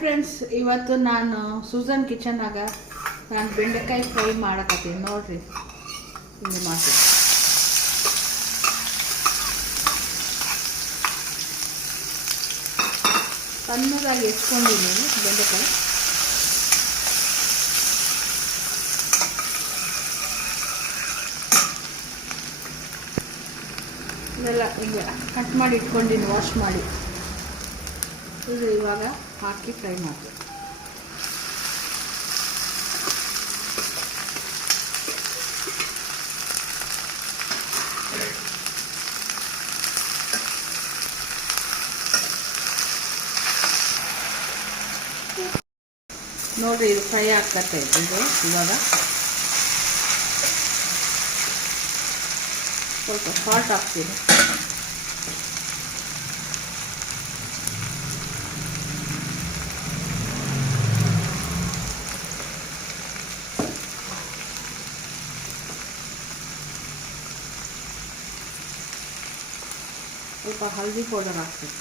Friends, ಇವತ್ತು ನಾನು Susan ಕಿಚನಾಗ ನಾನು ಬೆಂಡೆಕಾಯಿ ಫ್ರೈ ಮಾಡಕತ್ತೀನಿ ನೋಡ್ರಿ. ಹಿಂಗೆ ಮಾಡಿ ಸಣ್ಣದಾಗಿ ಎತ್ಕೊಂಡಿದ್ದೀನಿ ಬೆಂಡೆಕಾಯಿ. ಇದೆಲ್ಲ ಹಿಂಗೆ ಕಟ್ ಮಾಡಿ ಇಟ್ಕೊಂಡಿನಿ, ವಾಶ್ ಮಾಡಿ. ಇದು ಇವಾಗ ಹಾಕಿ ಫ್ರೈ ಮಾಡ್ತೀನಿ. ನೋಡಿರಿ, ಇದು ಫ್ರೈ ಆಗ್ತೈತೆ. ಇದು ಇವಾಗ ಸ್ವಲ್ಪ ಸಾಲ್ಟ್ ಹಾಕ್ತೀನಿ. ಸ್ವಲ್ಪ ಹಲ್ದಿ ಪೌಡರ್ ಹಾಕ್ತೀನಿ.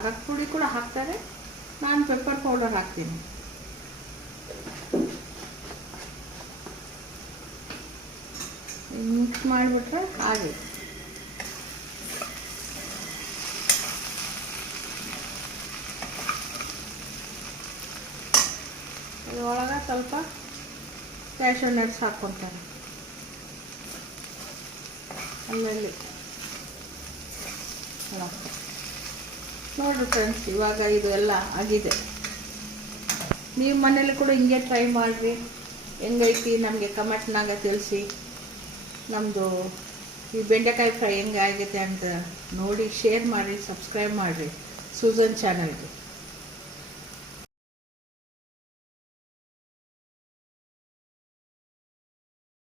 ಖಾರದ ಪುಡಿ ಕೂಡ ಹಾಕ್ತಾರೆ, ನಾನು ಪೆಪ್ಪರ್ ಪೌಡರ್ ಹಾಕ್ತೀನಿ. ಮಿಕ್ಸ್ ಮಾಡಿಬಿಟ್ರೆ ಹಾಗೆ ಒಳಗೆ ಸ್ವಲ್ಪ ಕ್ಯಾಶ್ಯೂ ನಟ್ಸ್ ಹಾಕ್ಕೊತಾರೆ ಅಲ್ಲಲ್ಲಿ. ನೋಡಿರಿ ಫ್ರೆಂಡ್ಸ್, ಇವಾಗ ಇದು ಎಲ್ಲ ಆಗಿದೆ. ನೀವು ಮನೇಲಿ ಕೂಡ ಹಿಂಗೆ ಟ್ರೈ ಮಾಡಿರಿ. ಹೆಂಗೈತಿ ನಮಗೆ ಕಮೆಂಟ್ನಾಗ ತಿಳಿಸಿ. ನಮ್ಮದು ಈ ಬೆಂಡೆಕಾಯಿ ಫ್ರೈ ಹೆಂಗೆ ಆಗೈತೆ ಅಂತ ನೋಡಿ, ಶೇರ್ ಮಾಡಿ, ಸಬ್ಸ್ಕ್ರೈಬ್ ಮಾಡಿರಿ ಸೂಸನ್ ಚಾನಲ್ಗೆ.